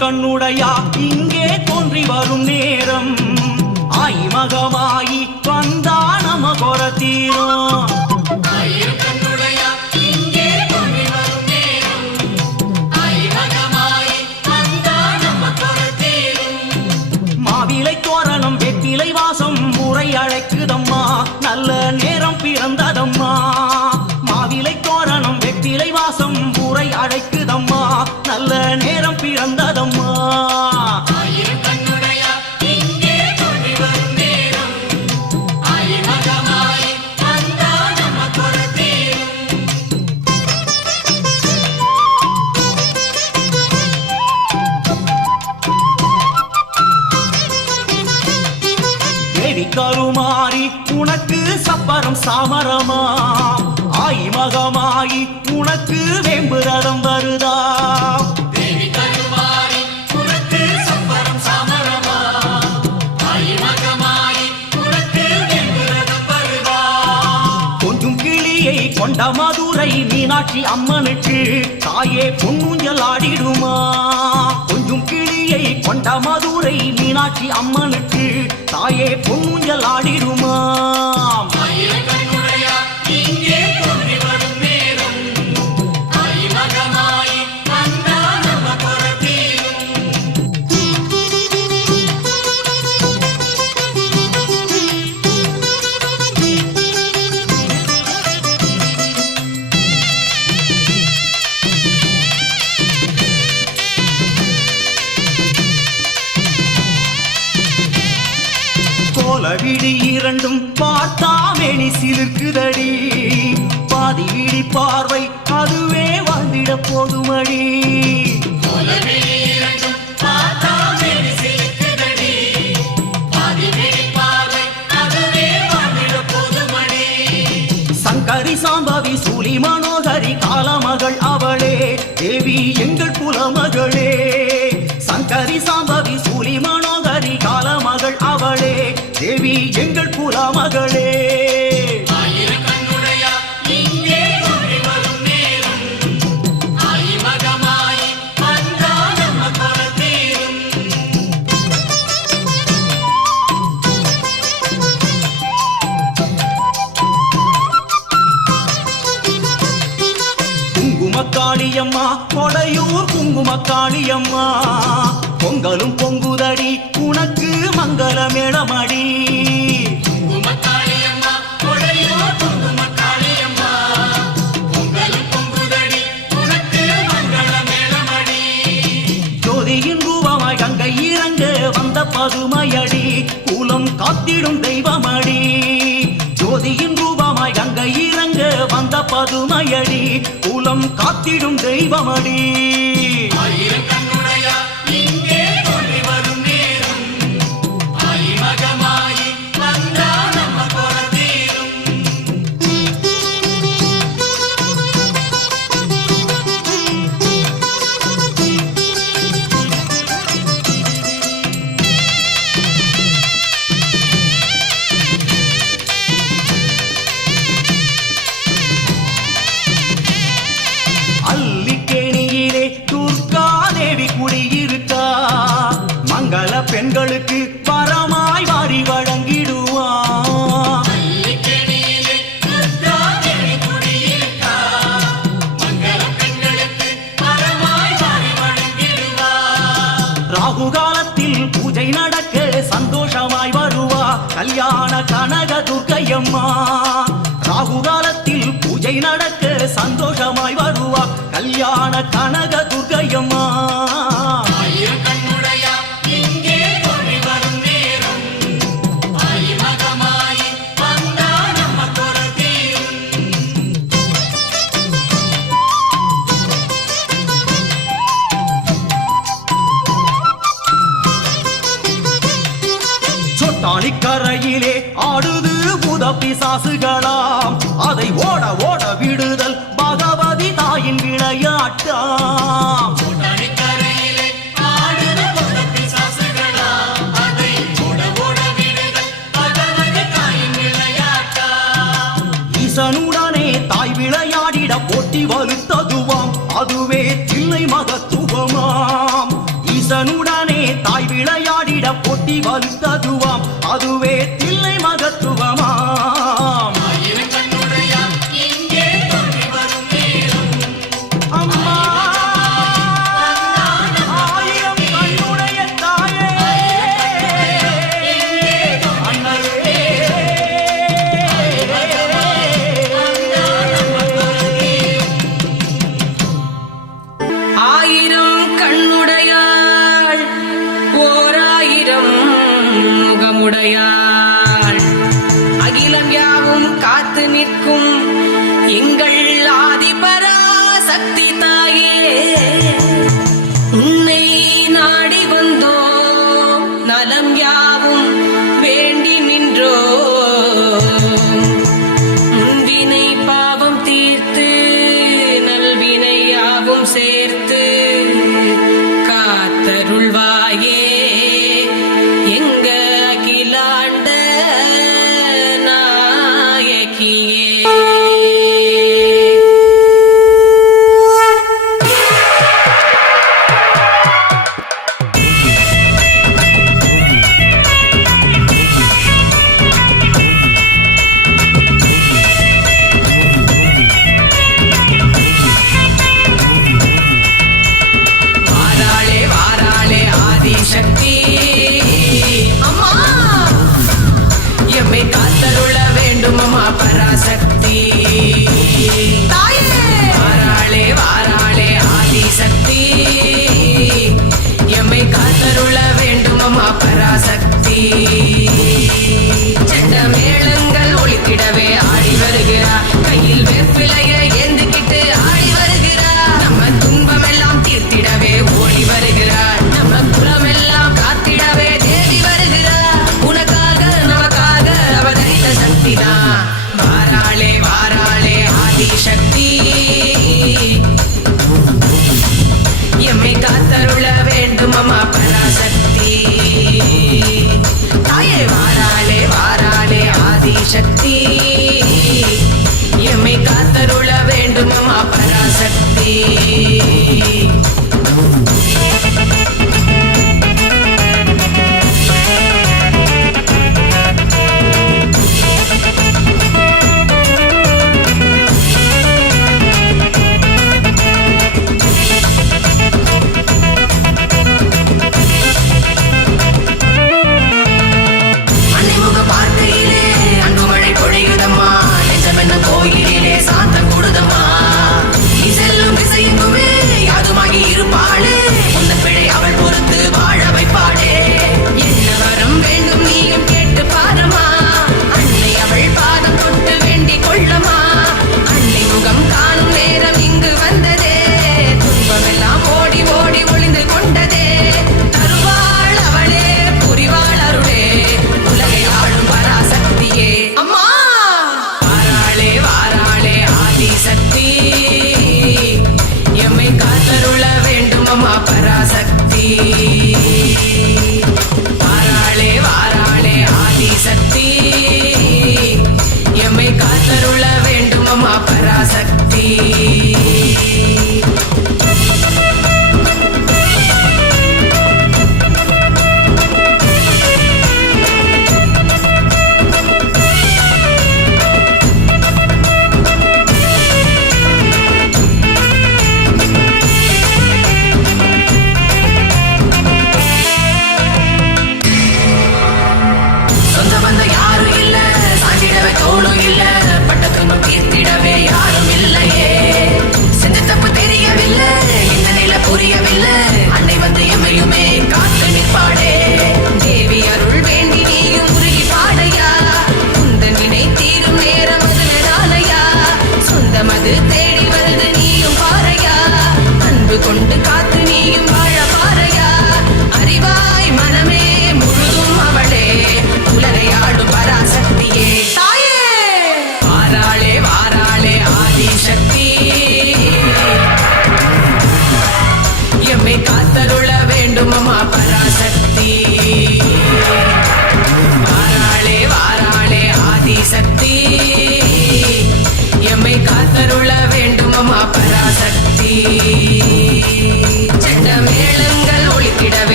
கண்ணுடையா இங்கே தோன்றி வரும் நேரம் ஆய்மகமாயி வந்தா நம கொர தீரும். மாவிலை தோரணம் வெற்றிலை வாசம் முறை அழைக்குதம்மா நல்ல நேரம் பிறந்ததம்மா. மாவிலை தோரணம் வெற்றிலை வாசம் முறை அழைக்குதம்மா நல்ல நேரம் பிறந்ததம்மா. கருமாறி உனக்கு சப்பரம் சாமரமா ஆய்மகமாயி உனக்கு வேம்புரதம் வருதா. கொஞ்சம் கிளியை கொண்ட மதுரை மீனாட்சி அம்மனுக்கு தாயே பொன்னூஞ்சல் ஆடிடுமா. கொஞ்சம் கிளியை கொண்ட மதுரை மீனாட்சி அம்மனுக்கு தாயே பொன்னூஞ்சல் ஆடிடுமா. விழி இரண்டும் பார்த்தாமேனி சிலிர்க்குதடி பாதி விழி பார்வை அதுவே வாழ்ந்திட போதுமடி. சங்கரி சாம்பவி சூலி மனோகரி காலமகள் அவளே தேவி எங்கள் குலமகளே. சங்கரி சாம்பவி சூலி மனோகரி காலமகள் அவளே தேவி எங்கள் குலமகளே. குங்குமக்காளியம்மா கொடையூர் குங்குமக்காளியம்மா பொங்கலும் பொங்குதடி உனக்கு மங்கள மேளமடி. ஜோதியின் ரூபமாய் கங்கை இறங்க வந்த பதுமையடி குலம் காத்திடும் தெய்வமடி. ஜோதியின் ரூபமாய் கங்கை இறங்க வந்த பதுமையடி குலம் காத்திடும் தெய்வமடி. மங்கள பெண்களுக்கு வரமாய் வாரி வழங்கிடுவா. ராகு காலத்தில் பூஜை நடக்க சந்தோஷமாய் வருவா கல்யாண கனக துர்க்கையம்மா. ராகு காலத்தில் பூஜை நடக்க சந்தோஷமாய் வருவா கல்யாண கனக துர்க்கையம்மா. கரையிலே ஆடுது பூத பிசாசுகளாம் அதை ஓட ஓட விடுதல் பகவதி தாயின் விளையாட்டாம். ஈசனுடனே தாய் விளையாடிட போட்டி வலுத்ததுவாம் அதுவே தில்லை மகத்துவமாம். ஈச அதுவே தில்லை மகத்துவமாம். அம்மா ஆயிரம் கண்ணுடைய தாயே அன்னையே ஆயிரம் கண்ணுடையாள் ஓராயிரம் முகமுடையாள் அகிலம் யாவும் காத்து நிற்கும் எங்கள் ஆதிபராசக்தி தாயே உன்னை நாடி வந்தோ நலம் யாவும் வேண்டி நின்றோ முன்வினை பாவம் தீர்த்து நல்வினை யாவும் சேர்த்து காத்தருள்வாயே எங்க அகிலாண்ட நாயகியே. வாராளே வாராளே ஆதிசக்தி அம்மா எம்மை காத்தருள வேண்டும் அம்மா பராசக்தி தாயே. வாராளே வாராளே ஆதிசக்தி எம்மை காத்தருள வேண்டும் அம்மா பராசக்தி. செண்ட மேளங்கள் ஒலித்திடவே ஆடி வருகிறார் கையில் வெப்பிலைய ஏந்திக்கிட்டு ஆடி வருகிறார் நம்ம துன்பமெல்லாம் தீர்த்திடவே ஓடி வருகிறார் நம்ம குலமெல்லாம் காத்திடவே தேவி வருகிறார் உனக்காக நமக்காக அவதரித்த சக்திதான் வாராளே வாராளே ஆதிசக்தி எம்மை காத்தருள வேண்டும் அம்மா பராசக்தி தாயே.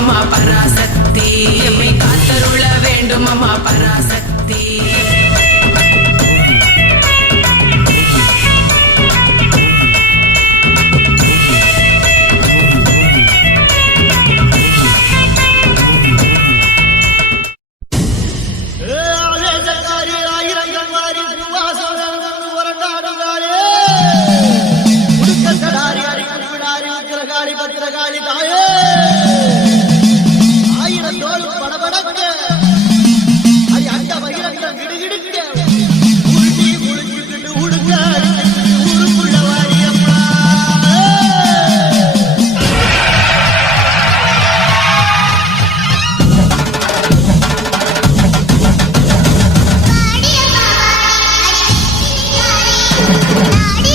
அம்மா பராசக்தி எம்மை காத்தருள வேண்டும் அம்மா பராசக்தி ஆடி